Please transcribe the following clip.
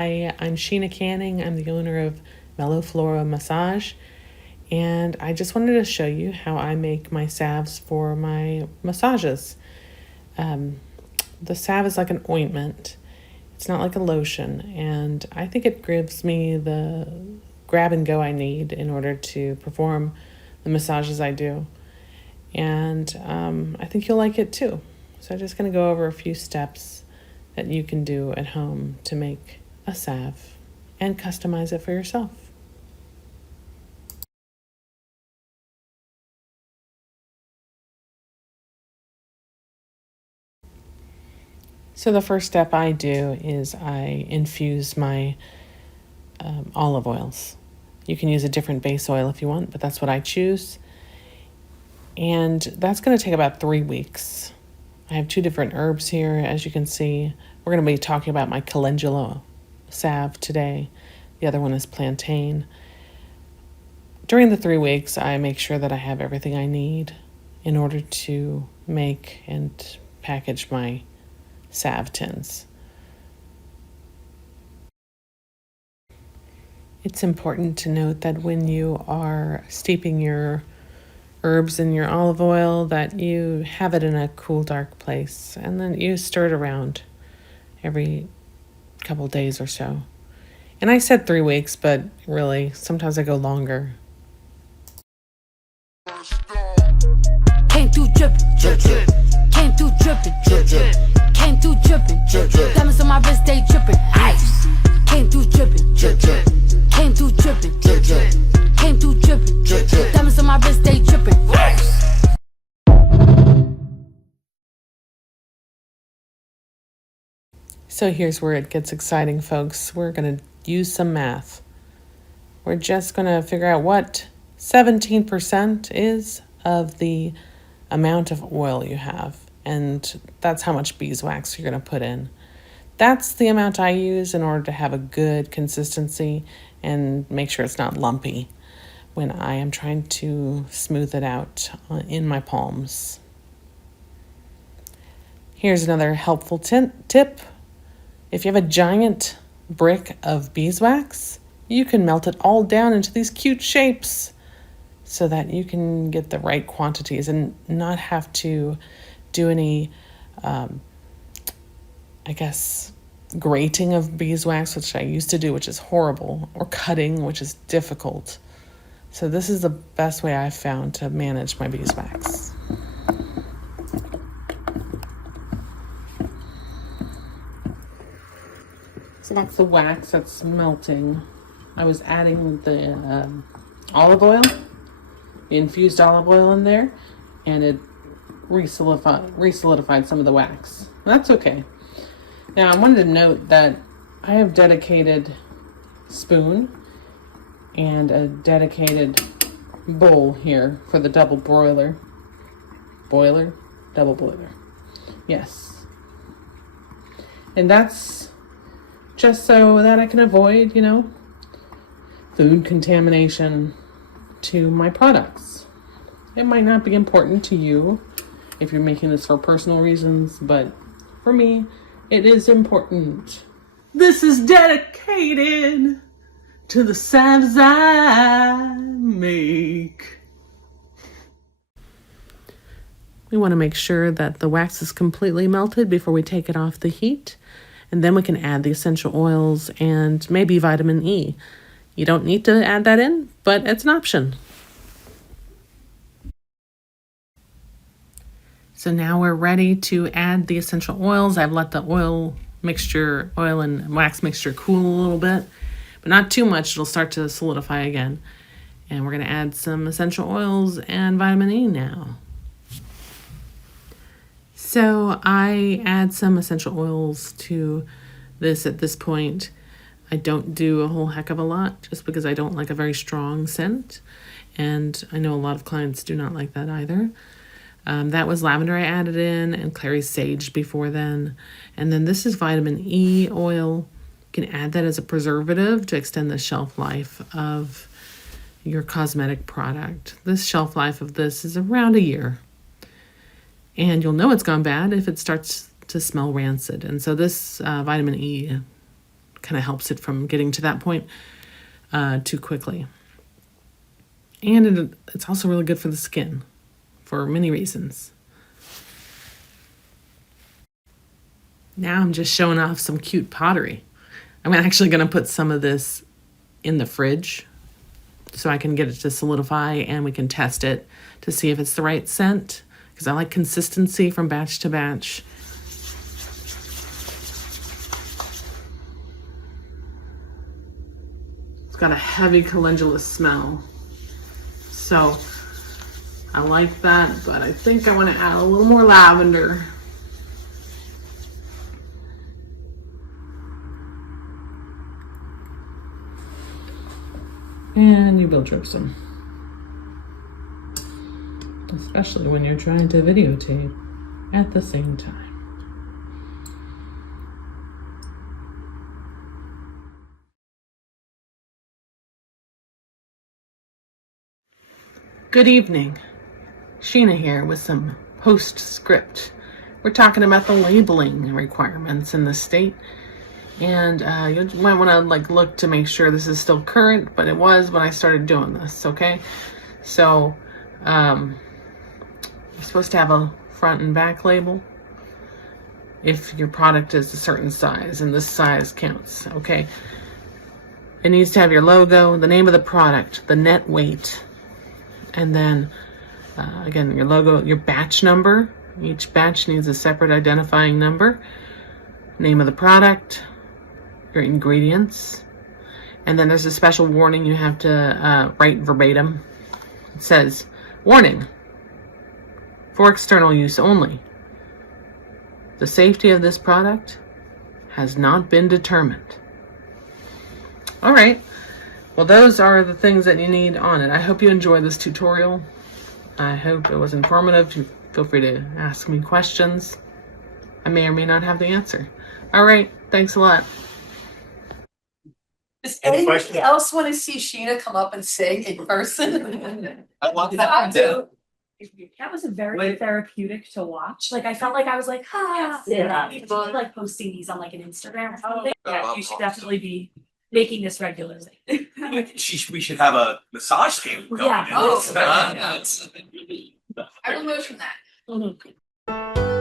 Hi, I'm Sheena Canning. I'm the owner of Mellow Flora Massage, and I just wanted to show you how I make my salves for my massages. The salve is like an ointment. It's not like a lotion, and I think it gives me the grab and go I need in order to perform the massages I do. And I think you'll like it too. So I'm just going to go over a few steps that you can do at home to make a salve and customize it for yourself. So the first step I do is I infuse my olive oils. You can use a different base oil if you want, but that's what I choose. And that's going to take about 3 weeks. I have 2 different herbs here, as you can see. We're going to be talking about my calendula salve today. The other one is plantain. During the 3 weeks, I make sure that I have everything I need in order to make and package my salve tins. It's important to note that when you are steeping your herbs in your olive oil, that you have it in a cool, dark place, and then you stir it around every couple days or so. And I said 3 weeks, but really, sometimes I go longer. Came through drippin', drip, drip. Came through drippin', drip, drip. Came through drippin', drip, drip. Diamonds on my wrist, they drippin', ice. Came through drippin', drip, drip. Came through drippin', drip, drip. Came through drippin', drip, drip. Diamonds on my wrist, they drippin', ice. So here's where it gets exciting, folks. We're going to use some math. We're just going to figure out what 17% is of the amount of oil you have. And that's how much beeswax you're going to put in. That's the amount I use in order to have a good consistency and make sure it's not lumpy when I am trying to smooth it out in my palms. Here's another helpful tip. If you have a giant brick of beeswax, you can melt it all down into these cute shapes so that you can get the right quantities and not have to do any, grating of beeswax, which I used to do, which is horrible, or cutting, which is difficult. So this is the best way I've found to manage my beeswax. So that's the wax that's melting. I was adding the olive oil, the infused olive oil in there, and it re-solidified some of the wax. That's okay. Now I wanted to note that I have dedicated spoon and a dedicated bowl here for the double boiler. Double boiler. Yes. And that's just so that I can avoid, food contamination to my products. It might not be important to you if you're making this for personal reasons, but for me, it is important. This is dedicated to the salves I make. We want to make sure that the wax is completely melted before we take it off the heat. And then we can add the essential oils and maybe vitamin E. You don't need to add that in, but it's an option. So now we're ready to add the essential oils. I've let the oil and wax mixture cool a little bit, but not too much. It'll start to solidify again. And we're going to add some essential oils and vitamin E now. So I add some essential oils to this at this point. I don't do a whole heck of a lot just because I don't like a very strong scent. And I know a lot of clients do not like that either. That was lavender I added in, and clary sage before then. And then this is vitamin E oil. You can add that as a preservative to extend the shelf life of your cosmetic product. This shelf life of this is around a year. And you'll know it's gone bad if it starts to smell rancid. And so this vitamin E kind of helps it from getting to that point too quickly. And it's also really good for the skin for many reasons. Now I'm just showing off some cute pottery. I'm actually going to put some of this in the fridge so I can get it to solidify and we can test it to see if it's the right scent, because I like consistency from batch to batch. It's got a heavy calendula smell, so I like that, but I think I want to add a little more lavender. And you will drip some, especially when you're trying to videotape at the same time. Good evening. Sheena here with some postscript. We're talking about the labeling requirements in the state. And you might want to look to make sure this is still current, but it was when I started doing this, okay? So you're supposed to have a front and back label if your product is a certain size, and this size counts, okay? It needs to have your logo, the name of the product, the net weight, and then again, your logo, your batch number. Each batch needs a separate identifying number, name of the product, your ingredients, and then there's a special warning you have to write verbatim. It says, warning, for external use only. The safety of this product has not been determined. All right, well, those are the things that you need on it. I hope you enjoyed this tutorial. I hope it was informative. Feel free to ask me questions. I may or may not have the answer. All right, thanks a lot. Does anybody else want to see Sheena come up and sing in person? I want that too. That was very therapeutic to watch. Like I felt like I was like, Yeah. people like posting these on like an Instagram or something. Yeah, you should definitely be making this regularly. We should have a massage table going. Yeah. Oh, I will motion that.